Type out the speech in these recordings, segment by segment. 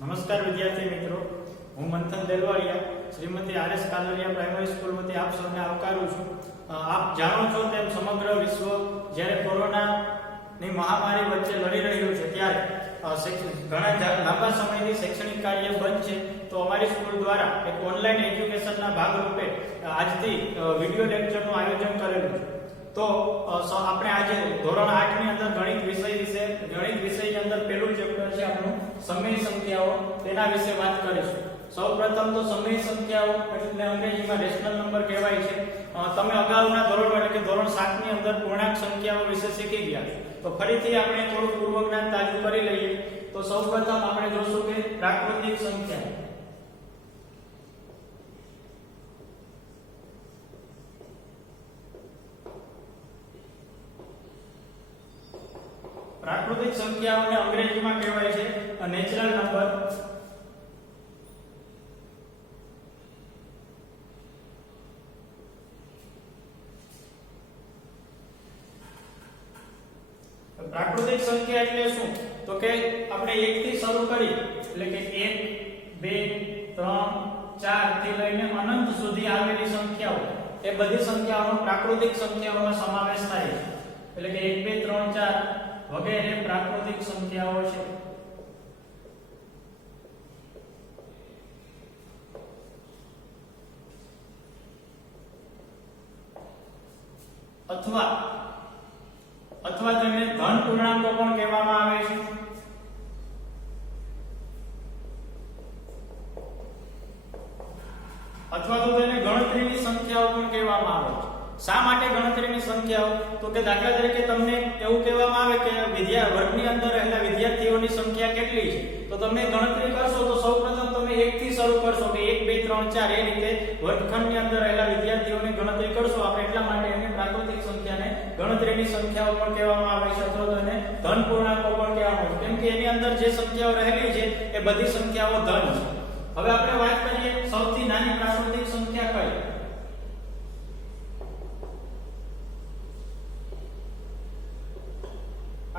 નમસ્કાર વિદ્યાર્થી મિત્રો, હું મંથન દેલવાડિયા શ્રીમતી આર.એસ. કાલરિયા પ્રાઇમરી સ્કૂલમાંથી આપ સૌને આવકારું છું. આપ જાણો છો તેમ સમગ્ર વિશ્વ જ્યારે કોરોનાની મહામારી વચ્ચે લડી રહ્યું છે ત્યારે ઘણા લાંબા સમયથી શૈક્ષણિક કાર્ય બંધ છે. તો અમારી સ્કૂલ દ્વારા એક ઓનલાઈન એજ્યુકેશનના ભાગરૂપે આજથી વિડિયો લેક્ચરનું આયોજન કરેલું છે. તો આપણે આજે ધોરણ 8 ની અંદર ગણિત વિષયની અંદર પહેલું ચેપ્ટર છે આપણું સમય સંખ્યાઓ, તેના વિશે વાત કરીશું. સૌપ્રથમ તો સમય સંખ્યાઓ એટલે અંગ્રેજીમાં રેશનલ નંબર કહેવાય છે. તમે અગાઉના ધોરણ એટલે કે ધોરણ 7 ની અંદર પૂર્ણાંક સંખ્યાઓ વિશે શીખી ગયા. તો ફરીથી આપણે થોડું પૂર્વજ્ઞાન તાજું કરી લઈએ. તો સૌપ્રથમ આપણે જોશું કે પ્રાકૃતિક સંખ્યા. પ્રાકૃતિક સંખ્યાઓને અંગ્રેજીમાં કહેવાય છે નેચરલ નંબર. પ્રાકૃતિક સંખ્યા એટલે શું? તો કે આપણે 1 થી શરૂ કરી એટલે કે 1 2 3 4 થી લઈને અનંત સુધી આવેલી સંખ્યાઓ, એ બધી સંખ્યાઓનો પ્રાકૃતિક સંખ્યાઓમાં સમાવેશ થાય છે. એટલે કે 1 2 3 4 વગેરે પ્રાકૃતિક સંખ્યાઓ છે. અથવા તેને ધન પૂર્ણાંકો પણ કહેવામાં આવે છે. અથવા તો તેને ગણતરીની સંખ્યાઓ પણ કહેવામાં આવે છે. શા માટે ગણતરીની સંખ્યાઓ? તો કે દાખલા તરીકે તમને એવું કહેવામાં આવે કે વર્ગની અંદર રહેલા વિદ્યાર્થીઓની સંખ્યા કેટલી છે, તો તમે ગણતરી કરશો તો સૌપ્રથમ તમે 1 થી શરૂ કરશો કે 1 2 3 4 એ રીતે વર્ગખંડની અંદર રહેલા વિદ્યાર્થીઓની ગણતરી કરશો. આપણે એટલા માટે એને પ્રાકૃતિક સંખ્યાને ગણતરીની સંખ્યાઓ પણ કહેવામાં આવે છે, અથવા તો એને ધન પૂર્ણાંકો પણ કહેવામાં આવે છે, કેમ કે એની અંદર જે સંખ્યાઓ રહેલી છે એ બધી સંખ્યાઓ ધન છે. હવે આપણે વાત કરીએ સૌથી નાની પ્રાકૃતિક સંખ્યા કઈ?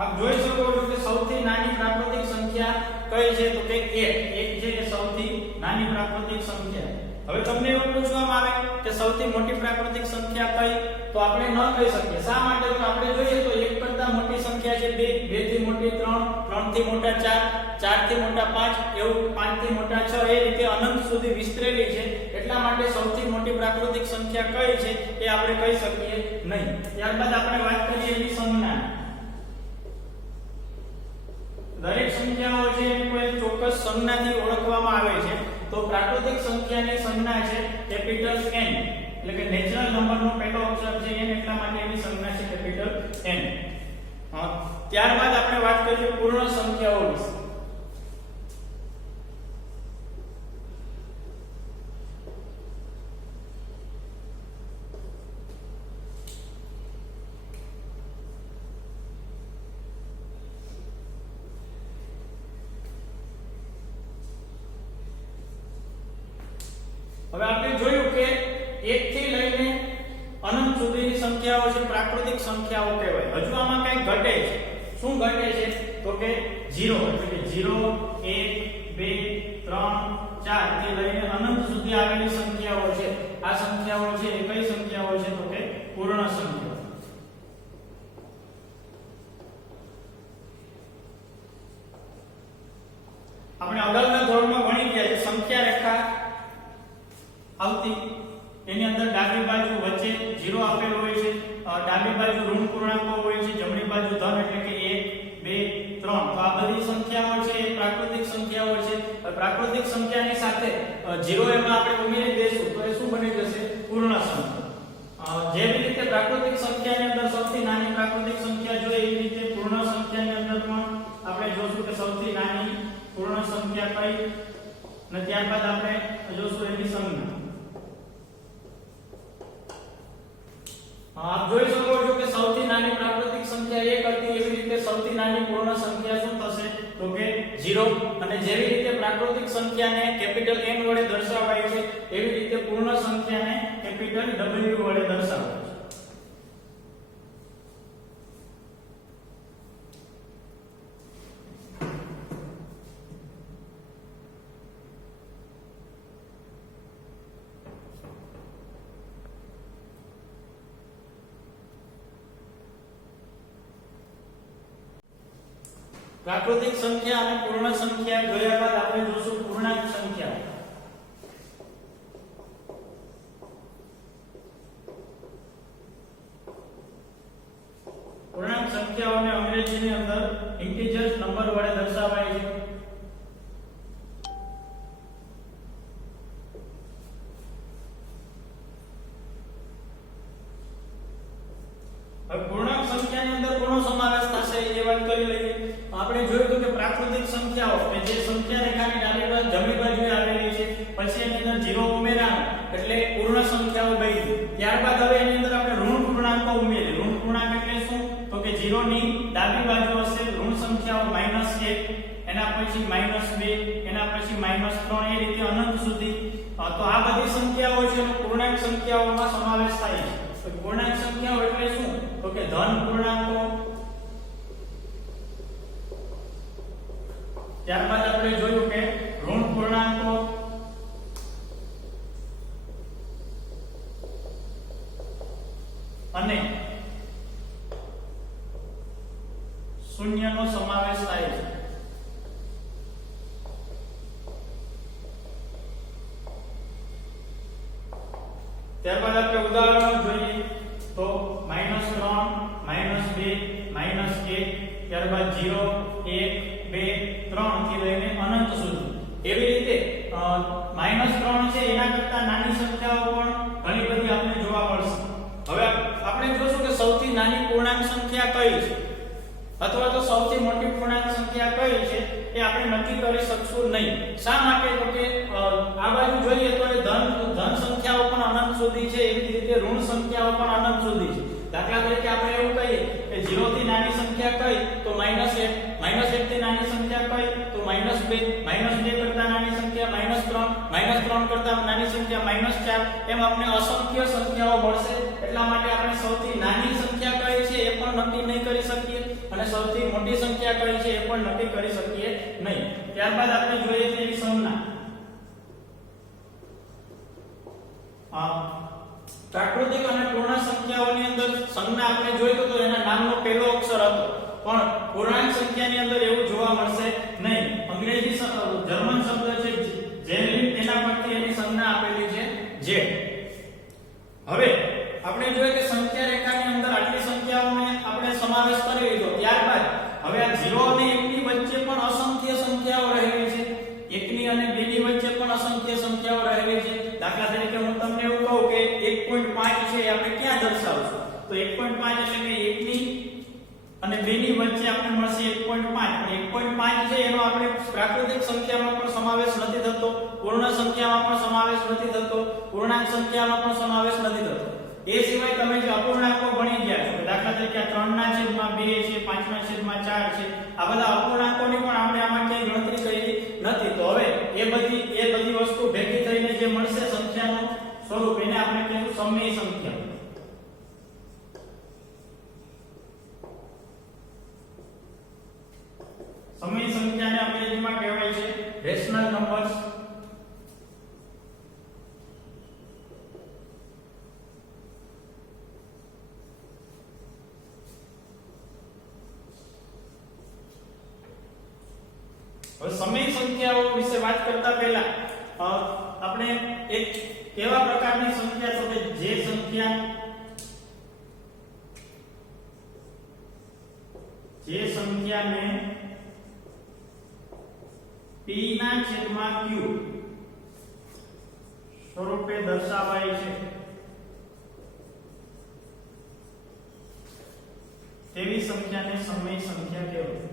આપ જોઈ શકો છો કે સૌથી નાની પ્રાકૃતિક સંખ્યા કઈ છે? તો કે 1 છે એ સૌથી નાની પ્રાકૃતિક સંખ્યા. હવે તમને એવું પૂછવામાં આવે કે સૌથી મોટી પ્રાકૃતિક સંખ્યા કઈ? તો આપણે ન કહી શકીએ. શા માટે? તો આપણે જોઈએ તો 1 કરતા મોટી સંખ્યા છે 2, 2 થી મોટી 3, 3 થી મોટા 4, 4 થી મોટા 5, એવું 5 થી મોટા 6, એ રીતે અનંત સુધી વિસ્તરેલી છે. એટલા માટે સૌથી મોટી પ્રાકૃતિક સંખ્યા કઈ છે એ આપણે કહી શકીએ નહીં. ત્યારબાદ આપણે વાત કરીએ એની સંજ્ઞા. દરેક સંખ્યાઓ છે એને કોઈ ચોક્કસ સંજ્ઞાથી ઓળખવામાં આવે છે. તો પ્રાકૃતિક સંખ્યાની સંજ્ઞા છે કેપિટલ N, એટલે કે નેચરલ નંબરનો પહેલો અક્ષર છે N, એટલા માટે એની સંજ્ઞા છે કેપિટલ N. ત્યારબાદ આપણે વાત કરીએ પૂર્ણ સંખ્યાઓ વિશે. હવે આપણે જોયું કે 1 થી લઈને અનંત સુધીની સંખ્યાઓ છે પ્રાકૃતિક સંખ્યાઓ કહેવાય. હજુ આમાં કંઈક ઘટે છે. શું ઘટે છે? તો કે 0, એટલે કે 0 1 2 3 4 થી લઈને અનંત સુધી આવેલી સંખ્યાઓ છે. આ સંખ્યાઓ છે એ કઈ સંખ્યાઓ છે? તો કે પૂર્ણ સંખ્યાઓ. આપણે અગાઉના ધોરણમાં ભણી ગયા છે સંખ્યા રેખા આવતી, એની અંદર ડાબી બાજુ વચ્ચે 0 આપેલો હોય છે, ડાબી બાજુ ઋણ પૂર્ણાંકો હોય છે, જમણી બાજુ ધન, એટલે કે 1 2 3. તો આ બધી સંખ્યાઓ છે એ પ્રાકૃતિક સંખ્યાઓ છે. પ્રાકૃતિક સંખ્યાની સાથે 0 એમાં આપણે ઉમેરી દઈશું તો એ શું બની જશે? પૂર્ણ સંખ્યા. જેવી રીતે પ્રાકૃતિક સંખ્યાની અંદર સૌથી નાની પ્રાકૃતિક સંખ્યા જોઈએ, એવી રીતે પૂર્ણ સંખ્યાની અંદર પણ આપણે જોશું કે સૌથી નાની પૂર્ણ સંખ્યા કઈ, અને ત્યારબાદ આપણે જોશું એની સંજ્ઞા. આપ જોઈ શકો છો કે સૌથી નાની પ્રાકૃતિક સંખ્યા 1 હતી, એવી રીતે સૌથી નાની પૂર્ણ સંખ્યા શું થશે? તો કે 0. અને જેવી રીતે પ્રાકૃતિક સંખ્યાને કેપિટલ N વડે દર્શાવાય છે, એવી રીતે પૂર્ણ સંખ્યાને કેપિટલ W વડે દર્શાવાય છે. પ્રાકૃતિક સંખ્યા અને પૂર્ણ સંખ્યા જોયા બાદ આપણે જોશું પૂર્ણાંક સંખ્યા. પૂર્ણાંક સંખ્યાઓને અંગ્રેજીની અંદર ઇન્ટીજર્સ નંબર વડે દર્શાવાય છે. હવે પૂર્ણાંક સંખ્યાની અંદર કોનો સમાવેશ થશે એ વાત કરી લઈએ. આપણે જોયું કે પ્રાકૃતિક સંખ્યાઓ કે જે સંખ્યા રેખાની ડાબી બાજુ જમણી બાજુએ આવેલી છે, પછી એની અંદર 0 ઉમેરાનો એટલે પૂર્ણ સંખ્યાઓ બની. ત્યારબાદ હવે એની અંદર આપણે ઋણ પૂર્ણાંકો ઉમેરીએ. ઋણ પૂર્ણાંક એટલે શું? તો કે 0 ની ડાબી બાજુ હશે ઋણ સંખ્યાઓ -1, એના પછી -2, એના પછી -3, એ રીતે અનંત સુધી. તો આ બધી સંખ્યાઓ છે એનો પૂર્ણાંક સંખ્યાઓમાં સમાવેશ થાય છે. તો પૂર્ણાંક સંખ્યાઓ એટલે શું? તો કે ધન પૂર્ણાંકો, ત્યારબાદ આપણે જોયું કે ઋણ પૂર્ણાંકો, અને શૂન્યનો સમાવેશ થાય છે. ત્યારબાદ આપણે ઉદાહરણો જોઈએ તો -3, -2, -1, ત્યારબાદ 0, 1, 2, 3 થી લઈને અનંત સુધી. એવી રીતે -3 છે એના કરતા નાની સંખ્યાઓ પણ ઘણી બધી આપણે જોવા મળશે. હવે આપણે જોશું કે સૌથી નાની પૂર્ણાંક સંખ્યા કઈ છે અથવા તો સૌથી મોટી પૂર્ણાંક સંખ્યા કઈ છે એ આપણે નક્કી કરી શકશું નહીં. શા માટે? તો કે આ બાજુ જોઈએ તો એ ધન સંખ્યાઓ પણ અનંત સુધી છે, એવી જ રીતે ઋણ સંખ્યાઓ પણ અનંત સુધી છે. દાખલા તરીકે આપણે એવું કહીએ કે 0 થી નાની સંખ્યા કઈ તો -1, -1 થી નાની સંખ્યા કઈ તો -2, -2 કરતા નાની સંખ્યા -3, -3 કરતા નાની સંખ્યા -4, એમ આપણે અસંખ્ય સંખ્યાઓ મળશે. એટલા માટે આપણે સૌથી નાની સંખ્યા કઈ છે એ પણ નક્કી નહીં કરી શકીએ અને સૌથી મોટી સંખ્યા કઈ છે એ પણ નક્કી કરી શકીએ નહીં. ત્યારબાદ આપણે જોઈએ તેની સંજ્ઞા. પ્રાકૃતિક અને પૂર્ણ સંખ્યાઓની અંદર સંજ્ઞા આપણે જોઈ તો એના નામનો પહેલો અક્ષર હતો, પણ પૂર્ણાંક સંખ્યાની અંદર એવું જોવા મળશે નહીં. અંગ્રેજી જર્મન શબ્દ છે જેલિન, તેના પરથી એની સંજ્ઞા આપેલી છે જે. હવે આપણે જોઈએ કે સંખ્યા રેખાની અંદર આટલી સંખ્યાઓને આપણે સમાવેશ કરી લીધો. ત્યારબાદ હવે આ 0 અને 1 ની વચ્ચે પણ અસંખ્ય સંખ્યાઓ રહેલી છે. 1 ની અને 2 ની વચ્ચે પણ અસંખ્ય સંખ્યાઓ રહેલી છે. દાખલા તરીકે હું તમને એવું કહું કે 1.5 છે એ આપણે ક્યાં દર્શાવશું? તો 1.5 એટલે કે 1 ની અને 2 ની વચ્ચે આપણે મળશે 1.5. પણ 1.5 છે એનો આપણે પ્રાકૃતિક સંખ્યામાં પણ સમાવેશ નથી થતો, પૂર્ણ સંખ્યામાં પણ સમાવેશ નથી થતો, પૂર્ણાંક સંખ્યામાં પણ સમાવેશ નથી થતો. એ સિવાય તમે જે અપૂર્ણાંકો ભણી ગયા છો, દાખલા તરીકે 3/2 છે, 5/4 છે, આ બધા અપૂર્ણાંકોની પણ આપણે આમાં ક્યાંય ગણતરી કરી નથી. તો હવે એ બધી વસ્તુ ભેગી થઈને જે મળશે સંખ્યાનું સ્વરૂપ એને આપણે કહીશું સમય સંખ્યા. સમય સંખ્યાને અંગ્રેજીમાં કહેવાય છે રેશનલ નંબર્સ. હવે સમય સંખ્યાઓ વિશે વાત કરતા પહેલા આપણે એક એવા પ્રકારની સંખ્યા તો કે જે સંખ્યાને p ના છેદમાં q સ્વરૂપે દર્શાવાય છે તેવી સંખ્યાને સમય સંખ્યા કહેવાય.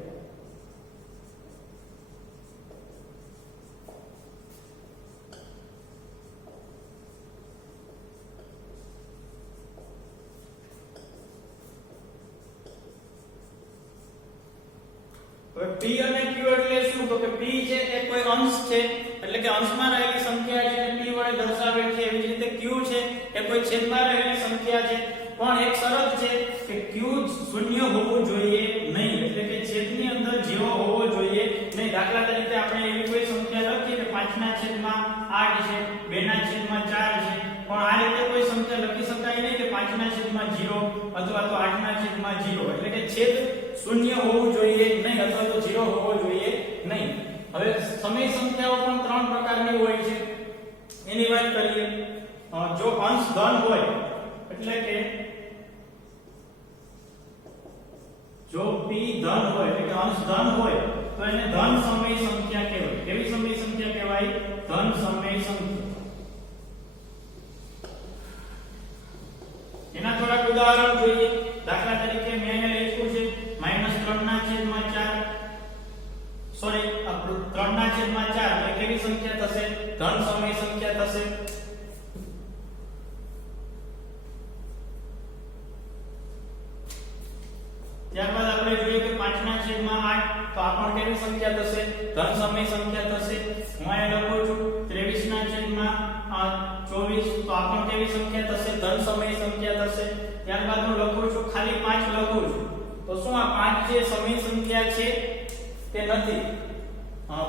હવે p અને q એટલે શું? તો કે p છે એ કોઈ અંશ છે, એટલે કે અંશમાં રહેલી સંખ્યા છે p વડે દર્શાવે છે. એવી જ રીતે q છે એ કોઈ છેદમાં રહેલી સંખ્યા છે, પણ એક શરત છે કે q શૂન્ય હોવું જોઈએ નહીં, એટલે કે છેદની અંદર 0 હોવો જોઈએ નહીં. દાખલા તરીકે આપણે એવી કોઈ સંખ્યા લખીએ કે 5/8 છે, 2/4 છે, પણ આ રીતે કોઈ સંખ્યા લખી શકાય નહીં કે 5/0 અથવા તો 8/0, એટલે કે છેદ શૂન્ય હોવું જોઈએ નહીં અથવા તો 0 હોવો જોઈએ નહીં. હવે સમય સંખ્યાઓ પણ ત્રણ પ્રકારની હોય છે એની વાત કરીએ. જો અંશ ધન હોય એટલે કે જો p ધન હોય એટલે કે અંશ ધન હોય તો એને ધન સમય સંખ્યા કહેવાય. કેવી સમય સંખ્યા કહેવાય? ધન સમય સંખ્યા. એના થોડાક ઉદાહરણ જોઈએ. દાખલા તરીકે મેં અહીંયા લખ્યું છે -3/4 સોરી 3/4 એટલે કેવી સંખ્યા થશે? ધન સમય સંખ્યા થશે. ત્યારબાદ આપણે જોઈએ કે 5/8 તો આ પણ કેવી સંખ્યા થશે? ધન સમય સંખ્યા થશે. હું અહીંયા લખું છું 23/24 તો આ પણ કેવી સંખ્યા થશે? ધન સમય સંખ્યા થશે. ત્યારબાદ હું લખું છું ખાલી 5 લખું છું તો શું આ 5 જે સમય સંખ્યા છે તે નથી?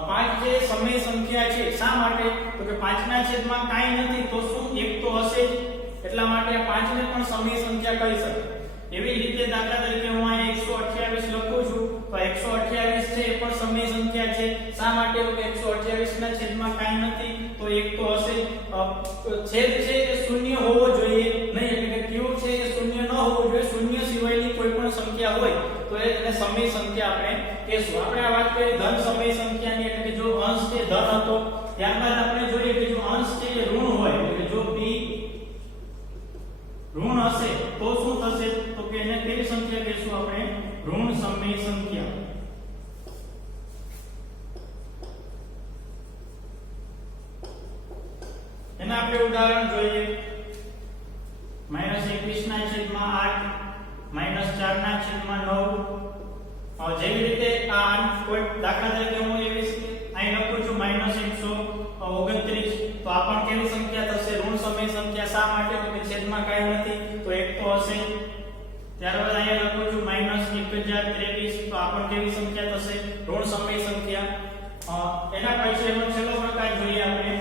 5 જે સમય સંખ્યા છે. શા માટે? તો કે 5/માં કાંઈ નથી તો શું એક તો હશે જ, એટલા માટે આ 5 ને પણ સમય સંખ્યા કહી શકાય. એવી જ રીતે દાખલા તરીકે હું અહીંયા 128 લખું છું તો 128 છે એ પણ સમય સંખ્યા છે. શા માટે? તો કે 128/માં કાંઈ નથી તો એક તો હશે. છેદ છે એ શૂન્ય હોવો જોઈએ નહીં એટલે કે ક્યુ છે એ શૂન્ય ન હોવો જોઈએ. શૂન્ય સિવાયની કોઈ પણ સંખ્યા હોય તો એને સમય સંખ્યા આપણે કહેશું. આપણે આ વાત કરી ધન સમય સંખ્યાની એટલે કે જો અંશ છે ધન હતો. ત્યારબાદ આપણે જોઈએ કે જો અંશ છે એ ઋણ હોય એટલે કે જો p ઋણ હશે તો શું થશે? તો કે એને કેવી સંખ્યા કહેશું આપણે? ઋણ સમય સંખ્યા. એના આપણે ઉદાહરણ જોઈએ. -21/8 -4/9 જેવી રીતે આ કોઈ દાખલા તરીકે હું એવી અહીં લખું છું -129 તો આ પણ કેવી સંખ્યા થશે? ઋણ સમય સંખ્યા. શા માટે? તો કે છેદમાં કાંઈ નથી તો એક તો હશે. ત્યારબાદ અહીંયા લખું છું -1023 તો આ પણ કેવી સંખ્યા થશે? ઋણ સમય સંખ્યા. એના પછી એનો છેલ્લો પ્રકાર જોઈએ આપણે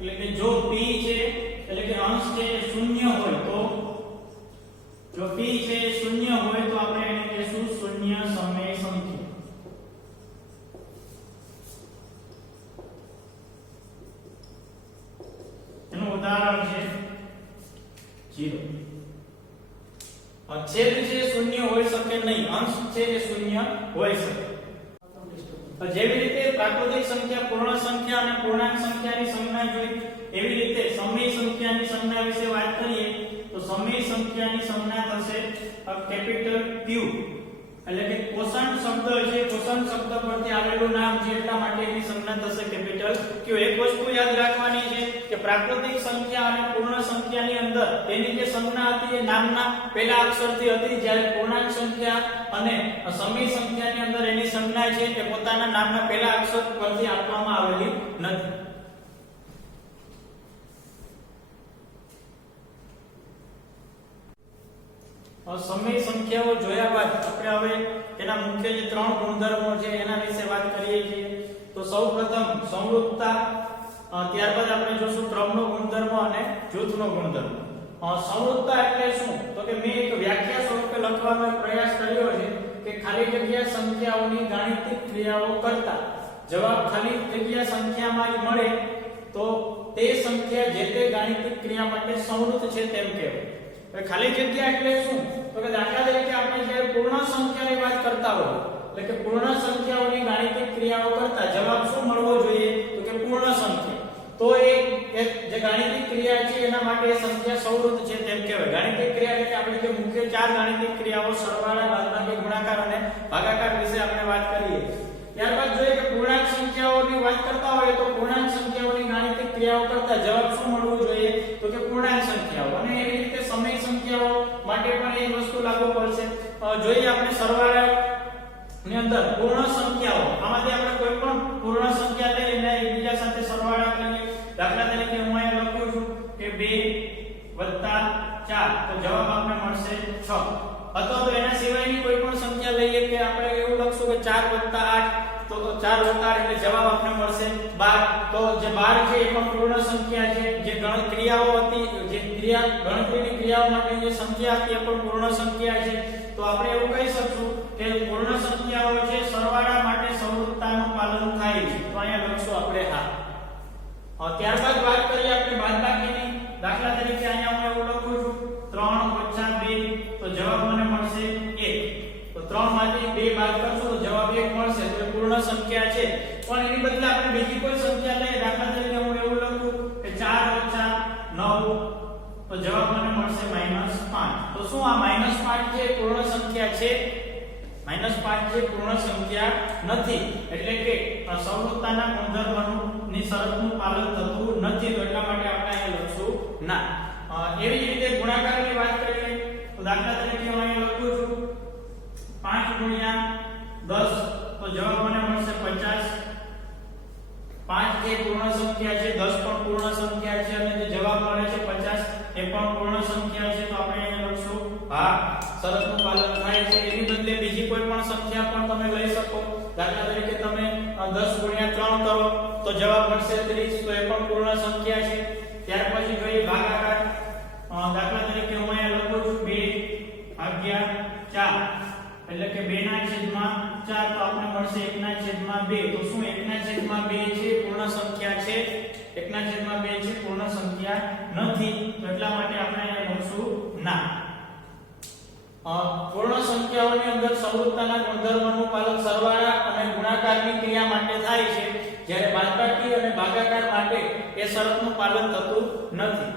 એટલે કે જો p છે એટલે કે અંશ છે એ શૂન્ય હોય તો જો p છે એ શૂન્ય હોય તો આપણે એને કહેશું શૂન્ય સમય સંખ્યા. એનું ઉદાહરણ છે 0. છેદ છે શૂન્ય હોઈ શકે નહીં, અંશ છે એ શૂન્ય હોઈ શકે. જેવી રીતે પ્રાકૃતિક સંખ્યા, પૂર્ણ સંખ્યા અને પૂર્ણાંક સંખ્યાની સંજ્ઞા જોઈ એવી રીતે સમય સંખ્યાની સંજ્ઞા વિશે વાત કરીએ તો સમય સંખ્યાની સંજ્ઞા થશે કેપિટલ Q એટલે કે કોષણ શબ્દ છે. કોષણ શબ્દ પરથી આવેલું નામ છે એટલા માટે એની સંજ્ઞા થશે કેપિટલ Q. એક વસ્તુ યાદ રાખવાની છે કે પ્રાકૃતિક સંખ્યા અને પૂર્ણ સંખ્યાની અંદર તેની જે સંજ્ઞા હતી એ નામના પહેલા અક્ષરથી હતી, જ્યારે પૂર્ણાંક સંખ્યા અને સમય સંખ્યાની અંદર એની સંજ્ઞા છે એ પોતાના નામના પહેલા અક્ષર પરથી આપવામાં આવેલી નથી. સમય સંખ્યાઓ જોયા બાદ આપણે હવે એના મુખ્ય જે ત્રણ ગુણધર્મો છે એના વિશે વાત કરીએ છીએ. તો સૌપ્રથમ સંવૃત્તતા, ત્યારબાદ આપણે જોશું ક્રમનો ગુણધર્મ અને જૂથનો ગુણધર્મ. સંવૃત્તતા એટલે શું? તો કે મેં એક વ્યાખ્યા સ્વરૂપે લખવાનો પ્રયાસ કર્યો છે કે ખાલી જગ્યા સંખ્યાઓની ગાણિતિક ક્રિયાઓ કરતા જવાબ ખાલી જગ્યા સંખ્યામાં જ મળે તો તે સંખ્યા જે તે ગાણિતિક ક્રિયા માટે સંવૃત્ત છે તેમ કહેવાય. હવે ખાલી જગ્યા એટલે શું? તો કે દાખલા તરીકે આપણે જ્યારે પૂર્ણ સંખ્યાની વાત કરતા હોય એટલે કે પૂર્ણ સંખ્યાઓની ગાણિતિક ક્રિયાઓ કરતા જવાબ શું મળવો જોઈએ? તો કે પૂર્ણ સંખ્યા. તો એ જે ગાણિતિક ક્રિયા છે એના માટે એ સંખ્યા સંવૃત્ત છે તેમ કહેવાય. ગાણિતિક ક્રિયા એટલે આપણે જે મુખ્ય ચાર ગાણિતિક ક્રિયાઓ સરવાળા, બાદબાકી, ગુણાકાર અને ભાગાકાર વિશે આપણે વાત કરીએ. ત્યારબાદ જોઈએ કે પૂર્ણાંક સંખ્યાઓની વાત કરતા હોય તો પૂર્ણાંક સંખ્યાઓની ગાણિતિક ક્રિયાઓ કરતા જવાબ શું મળવું જોઈએ? તો કે પૂર્ણાંક સંખ્યાઓ. અને એવી રીતે સમય સંખ્યાઓ માટે પણ એ વસ્તુ લાગુ પડશે. જોઈએ આપણે સરવાળા ની અંદર પૂર્ણ સંખ્યાઓ, આમાંથી આપણે કોઈ પણ પૂર્ણ સંખ્યા લઈએ અને એકબીજા સાથે સરવાળા કરીએ. દાખલા તરીકે હું અહીં લખું છું કે 2 + 4 તો જવાબ આપણને મળશે 6. અથવા તો એના સિવાયની કોઈ પણ સંખ્યા લઈએ કે આપણે એવું લખશું કે 4 + 8 તો 4 + 8 એટલે જવાબ આપણને મળશે 12. તો જે 12 છે એ પણ પૂર્ણ સંખ્યા છે. જે ક્રિયાઓ હતી, જે ગણતરીની ક્રિયાઓ માટે જે સંખ્યા હતી એ પણ પૂર્ણ સંખ્યા છે. તો આપણે એવું કહી શકશું કે પૂર્ણ સંખ્યાઓ છે સરવાળા માટે સૌરતાનું પાલન થાય છે, તો અહીંયા લખશું આપણે હા. ત્યારબાદ વાત કરીએ આપણે બાદબાકીની. દાખલા તરીકે અહીંયા હું એવું લખું છું 3 - 2, તો જવાબ મને મળશે 1. તો 3 માંથી 2 બાદ કરશું તો જવાબ 1 મળશે, તો એ પૂર્ણ સંખ્યા છે. પણ એની બદલે આપણે બીજી કોઈ સંખ્યા લઈએ. દાખલા તરીકે હું એવું લખું કે 4 - 9, તો જવાબ મને મળશે -5. તો શું આ -5 છે પૂર્ણ સંખ્યા છે? -5 જે પૂર્ણ સંખ્યા નથી, એટલે કે સૌરતાના ગુણધર્મની શરતનું પાલન થતું નથી, તો એટલા માટે આપણે અહીંયા લખશું ના. એવી જ રીતે ગુણાકારની વાત કરીએ તો દાખલા તરીકે હું અહીંયા લખું છું 5 * 10, તો જવાબ મને મળશે 50. 5 જે પૂર્ણ સંખ્યા છે, 10 પણ પૂર્ણ સંખ્યા છે, અને જે જવાબ મળે છે 50 એ પણ પૂર્ણ સંખ્યા છે, તો આપણે અહીંયા લખશું હા, શરતનું પાલન થાય છે. એની બદલે બીજી કોઈ પણ સંખ્યા પણ તમે લઈ શકો. દાખલા તરીકે તમે 10 * 3 કરો તો જવાબ મળશે 30, તો એ પણ પૂર્ણ સંખ્યા છે. ત્યાર પછી જોઈએ ભાગાકાર. દાખલા તરીકે હું અહીંયા લખું છું 2/4, એટલે કે 2/4, તો આપણે મળશે 1/2. તો શું 1/2 છે પૂર્ણ સંખ્યા છે? 1/2 છે પૂર્ણ સંખ્યા નથી, તો એટલા માટે આપણે અહીંયા લખશું ના. પૂર્ણ સંખ્યાઓની અંદર સૌરતાના ગુણધર્મનું પાલન સરવાળા અને ગુણાકારની ક્રિયા માટે થાય છે, જ્યારે બાદબાકી અને ભાગાકાર માટે એ શરતનું પાલન થતું નથી.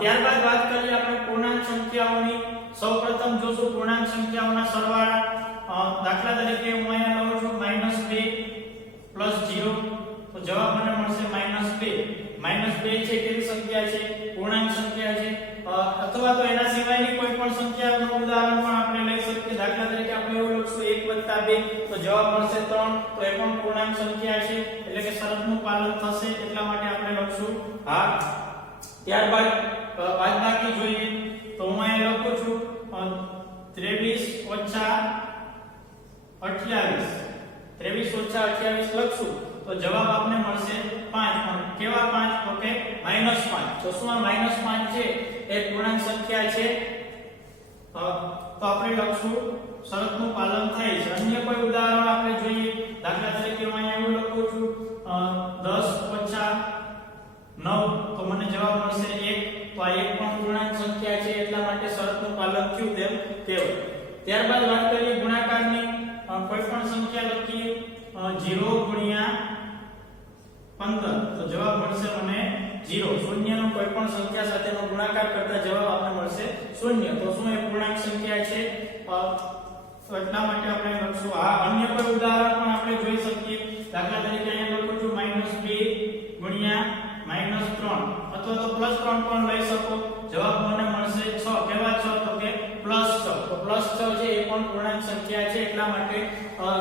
ત્યારબાદ વાત કરીએ આપણે પૂર્ણાંક સંખ્યાઓની. સૌપ્રથમ જોશું પૂર્ણાંક સંખ્યાઓના સરવાળા. દાખલા તરીકે હું અહીંયા લઉં છું -2 + 0, તો જવાબ મને મળશે -2. -2 છે કેવી સંખ્યા છે? પૂર્ણાંક સંખ્યા છે. અથવા તો એના સિવાયની કોઈ પણ સંખ્યાનું ઉદાહરણ પણ આપણે લઈ શકીએ. દાખલા તરીકે આપણે એવું લખશું 1 + 2, તો જવાબ મળશે 3, તો એ પણ પૂર્ણાંક સંખ્યા છે, એટલે કે શરતનું પાલન થશે, એટલા માટે આપણે લખશું હા. ત્યારબાદ બાદબાકી જોઈએ તો હું અહીં લખું છું 23 - 28. 23 - 28 લખશું તો જવાબ આપને મળશે 5. પણ કેવા 5? તો કે -5. તો શું આ -5 છે એ પૂર્ણાંક સંખ્યા છે? તો આપણે લખશું શરતનું પાલન થાય છે. અન્ય કોઈ ઉદાહરણ આપણે જોઈએ. દાખલા તરીકે હું અહીંયા એવું લખું છું 10 - 9, તો મને જવાબ મળશે 1. તો આ 1 પણ પૂર્ણાંક સંખ્યા છે, એટલા માટે શરતનું પાલન થયું તેમ કહેવાય. ત્યારબાદ વાત કરીએ ગુણાકારની. કોઈ પણ સંખ્યા લખીએ 0 * 15, તો જવાબ મળશે મને 0. શૂન્યનો કોઈ પણ સંખ્યા સાથેનો ગુણાકાર કરતા જવાબ આપણને મળશે 0. તો શું એ પૂર્ણાંક સંખ્યા છે? તો એટલા માટે આપણે લખશું હા. અન્ય કોઈ ઉદાહરણ પણ આપણે જોઈ શકીએ. દાખલા તરીકે અહીંયા લખું છું -2 * -3, અથવા તો +3 પણ લઈ શકો. જવાબ મને મળશે 6. કેવા 6? તો કે +6. તો +6 છે એ પણ પૂર્ણાંક સંખ્યા છે, એટલા માટે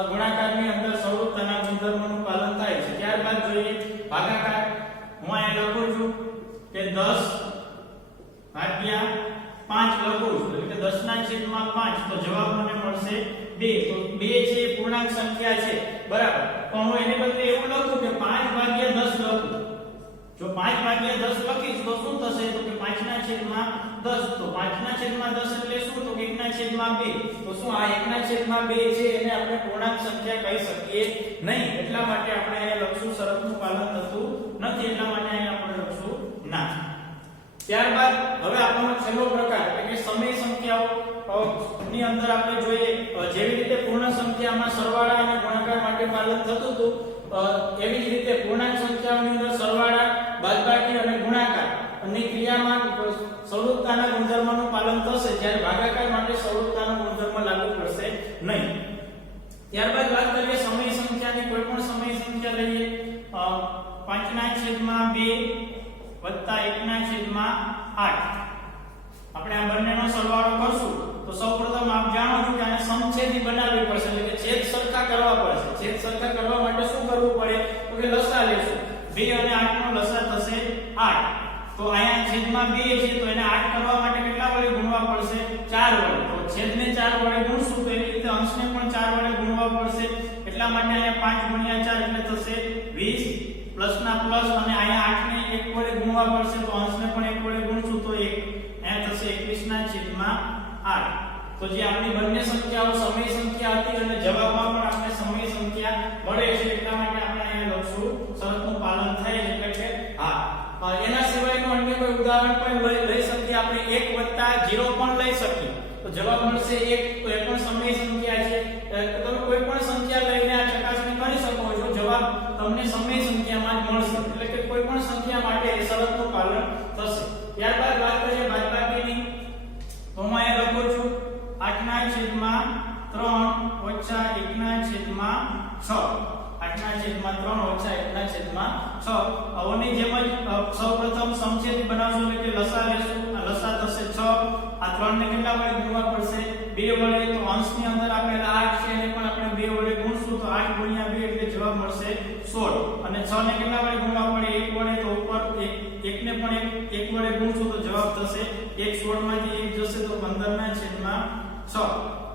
ગુણાકારની અંદર સૌરતાના ગુણધર્મનું પાલન થાય છે. ત્યારબાદ જોઈએ ભાગાકાર. હું અહીંયા લખું છું કે 10/5 લખું છું, એટલે કે 10/5, તો જવાબ મને મળશે 2. તો 2 છે એ પૂર્ણાંક સંખ્યા છે, બરાબર. પણ હું એને બદલે એવું લખું કે 5/10 લખું. જો 5/10 લખીશ તો શું થશે? તો કે 5/10. તો 5/10 એટલે શું? તો કે 1/2. તો શું આ 1/2 છે એને આપણે પૂર્ણાંક સંખ્યા કહી શકીએ નહીં, એટલા માટે આપણે અહીંયા લખશું શરતનું પાલન થતું નથી, એટલા માટે અહીંયા આપણે લખશું ના. ત્યારબાદ હવે આપણો છેલ્લો પ્રકાર એટલે કે સમય સંખ્યાઓ ની અંદર આપણે જોઈએ જેવી રીતે પૂર્ણ સંખ્યામાં સરવાળા અને ગુણાકાર માટે પાલન થતું હતું, એવી જ રીતે પૂર્ણાંક સંખ્યાઓની અંદર સરવાળા, બાદબાકી અને ગુણાકાર ની ક્રિયામાં સૌરતાના ગુણધર્મનું પાલન થશે, જ્યારે ભાગાકાર માટે સૌરતાનો ગુણધર્મ લાગુ પડશે નહીં. ત્યારબાદ વાત કરીએ સમય સંખ્યાની. કોઈ પણ સમય સંખ્યા લઈએ 5/2 વત્તા 1/8. આપણે આ બંનેનો સરવાળો કરશું તો સૌપ્રથમ આપ જાણો છો કે આને સમછેદી બનાવવી પડશે, એટલે કે છેદ સરખા કરવા પડશે. છેદ સરખા કરવા માટે શું કરવું પડે? તો કે લસા લેશું. 2 અને 8 નો લસા થશે 8. તો અહીંયા છેદમાં 2 છે, તો એને 8 કરવા માટે કેટલા વડે ગુણવા પડશે? 4 વડે. તો છેદને 4 વડે ગુણશું તો એની રીતે અંશને પણ 4 વડે ગુણવા પડશે, એટલા માટે અહીંયા 5 × 4 એટલે થશે 20, પ્લસના પ્લસ, અને અહીંયા 8 ને 1 વડે ગુણવા પડશે, તો અંશને પણ 1 વડે ગુણશું તો 1, અહીંયા થશે 21/8. તો જે આપણી બંને સંખ્યાઓ સમય સંખ્યા હતી અને જવાબમાં પણ આપણે સમય સંખ્યા મળે છે એટલા માટે આપણે અહીંયા લખશું શરતનું પાલન થાય છે એટલે કે હા એના સિવાયનું અન્ય કોઈ ઉદાહરણ પણ લઈ શકીએ આપણે 1 + 0 પણ લઈ શકીએ તો જવાબ મળશે 1 તો એ પણ સમય સંખ્યા છે તમે કોઈ પણ સંખ્યા લઈને આ ચકાસણી કરી શકો છો જવાબ તમને સમય સંખ્યામાં જ મળશે એટલે કે કોઈ પણ સંખ્યા માટે શરતનું પાલન થશે ત્યારબાદ વાત કરીએ બાદબાકીની તો હું અહીંયા લખું છું 8/3 − 1/6 અવની જેમ જ સૌપ્રથમ સમછેદી બનાવશું એટલે કે લસા લેશું લસા થશે 6 આ 3 ને કેટલા વડે ગુણવા પડશે 2 વડે તો અંશની અંદર આપેલા 8 છે એને પણ આપણે 2 વડે ગુણશું તો 8 × 2 એટલે જવાબ મળશે 16 અને 6 ને કેટલા વડે ગુણવા પડે 1 વડે તો ઉપર 1 ને પણ 1 વડે ગુણશું તો જવાબ થશે 1 16 માંથી 1 જશે તો 15/6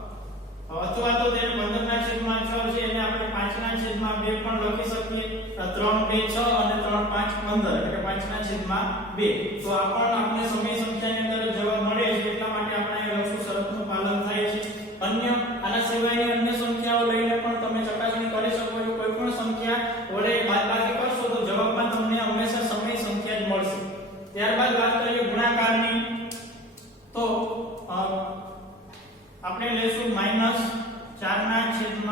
અથવા તો તેને 15/6 છે એને આપણે 5/2 પણ લખી શકીએ 3 2 6 અને 3 5 15 એટલે કે 5/2 તો આ પણ આપણે સમય સંખ્યાની અંદર જવાબ મળે છે એટલા માટે આપણે અહીં લખશું શરતનું પાલન થાય છે અન્ય આના સિવાયની અન્ય સંખ્યાઓ લઈને પણ તમે ચકાસણી કરી શકો છો કોઈ પણ સંખ્યા વડે બાદબાકી કરશો તો જવાબમાં તમને હંમેશા સમય સંખ્યા જ મળશે ત્યારબાદ વાત કરીએ ગુણાકારની તો આપણે લેશું -4/3 ×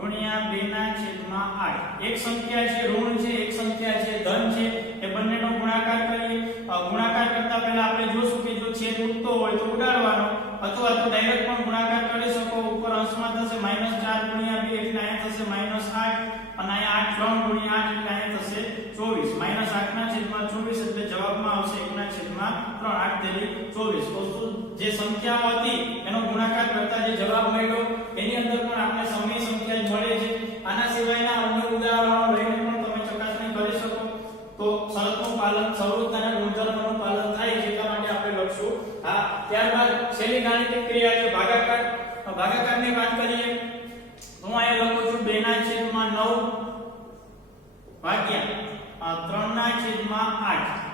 2/8 એક સંખ્યા છે ઋણ છે એક સંખ્યા છે ધન છે એ બંનેનો ગુણાકાર કરીએ ગુણાકાર કરતા પહેલા આપણે જોશું કે જો છેદ ઉડતો હોય તો ઉડાડવાનો અથવા તો ડાયરેક્ટ પણ ગુણાકાર કરી શકો ઉપર અંશમાં થશે -4 × 2 એટલે અહીંયા થશે -8 અને અહીંયા 8 3 × 8 એટલે અહીંયા થશે 24 -8/24 એટલે જવાબમાં આવશે 1/3 8 તેરી 24 તો જે સંખ્યાઓ હતી એનો ગુણાકાર કરતા જે જવાબ મળ્યો એની અંદર પણ આપણે સમય સંખ્યા જ મળે છે આના સિવાયના અન્ય ઉદાહરણો લઈને પણ તમે ચકાસણી કરી શકો તો શરતનું પાલન સર્વોત્તરના ગુણધર્મોનું પાલન થાય છે એટલા માટે આપણે લખશું હા ત્યારબાદ છેલ્લી ગાણિતિક ક્રિયા છે ભાગાકાર ભાગાકારની વાત કરીએ હું અહીંયા લખું છું 2/9 ભાગ્યા 3/8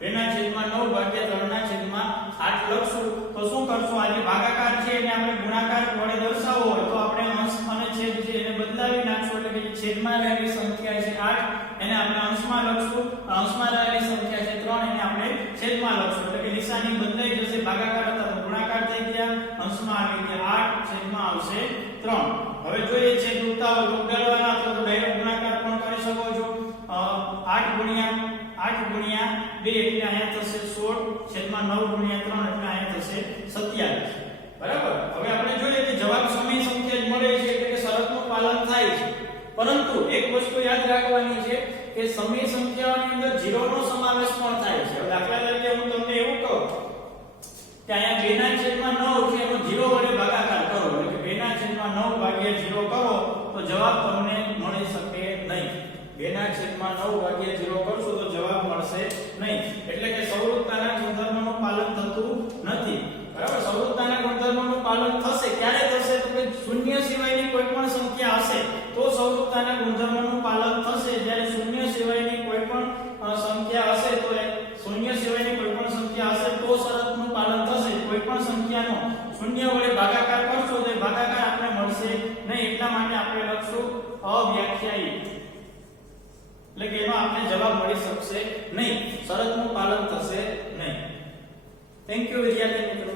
2/9 ભાગ્યા 3/8 લખશું તો શું કરશું આજે ભાગાકાર છે એને આપણે ગુણાકાર વડે દર્શાવવો હોય તો આપણે અંશ અને છેદ છે એને બદલાવી નાખશું એટલે કે છેદમાં રહેલી સંખ્યા છે 8 એને આપણે અંશમાં લખશું અંશમાં રહેલી સંખ્યા છે 3 એને આપણે છેદમાં લખશું એટલે કે નિશાની બદલાઈ જશે ભાગાકાર હતા તો ગુણાકાર થઈ ગયા અંશમાં આવી ગયા 8 છેદમાં આવશે 3 હવે જો એ છેદ ઉડતા હોય તો ઉડાડવાના અથવા તો ડાયરેક્ટ ગુણાકાર પણ કરી શકો છો 8 × 2 એટલે અહીંયા થશે 16 છેદમાં 9 × 3 એટલે અહીંયા થશે 27 બરાબર હવે આપણે જોઈએ કે જવાબ સમય સંખ્યા જ મળે છે એટલે કે શરતનું પાલન થાય છે પરંતુ એક વસ્તુ યાદ રાખવાની છે કે સમય સંખ્યાઓની અંદર 0 નો સમાવેશ પણ થાય છે હવે દાખલા તરીકે હું તમને એવું કહું કે અહીંયા 2/9 છે એનો 0 વડે ભાગાકાર કરો એટલે કે 2/9 ભાગ્યા 0 કરો તો જવાબ તમને મળી શકે નહીં 2/9 ભાગ્યા 0 કરશો તો જવાબ મળશે નહીં એટલે કે સૌરવતાના ગુણધર્મનું પાલન થતું નથી બરાબર સૌરવતાના ગુણધર્મનું પાલન થશે ક્યારે થશે તો કે શૂન્ય સિવાયની કોઈ પણ સંખ્યા હશે તો સૌરવતાના ગુણધર્મનું પાલન થશે જ્યારે શૂન્ય સિવાયની કોઈ પણ સંખ્યા હશે તો શૂન્ય સિવાયની કોઈ પણ સંખ્યા હશે તો શરતનું પાલન થશે કોઈ પણ સંખ્યાનો શૂન્ય વડે ભાગાકાર કરશો તો એ ભાગાકાર આપણે મળશે નહીં એટલા માટે આપણે લખશું અવ્યાખ્યાયિત એટલે કે એનો આપણે જવાબ મળી શકશે નહીં શરતનું પાલન થશે નહીં થેન્ક યુ વિદ્યાર્થી મિત્રો